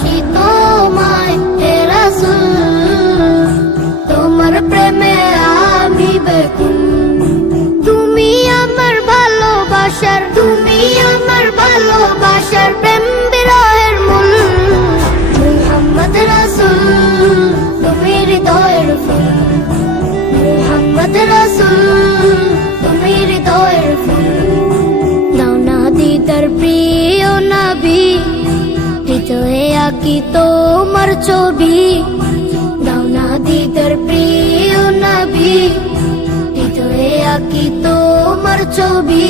ভালোবাসি তোমায় হে রাসূল, তোমার প্রেমে আমি বেকুল। তুমি আমার ভালোবাসার, তুমি আমার ভালোবাসার প্রেম বিরহের মূল। মুহাম্মদ রাসূল তুমি হৃদয়ের ফুল, মুহাম্মদ রাসূল তুমি হৃদয়ের ফুল। দাও না দিদার প্রিয় নবী, হৃদয়ে আঁকি তোমার ছবি। দাও না দিদার প্রিয় নবী, হৃদয়ে আঁকি তোমার ছবি।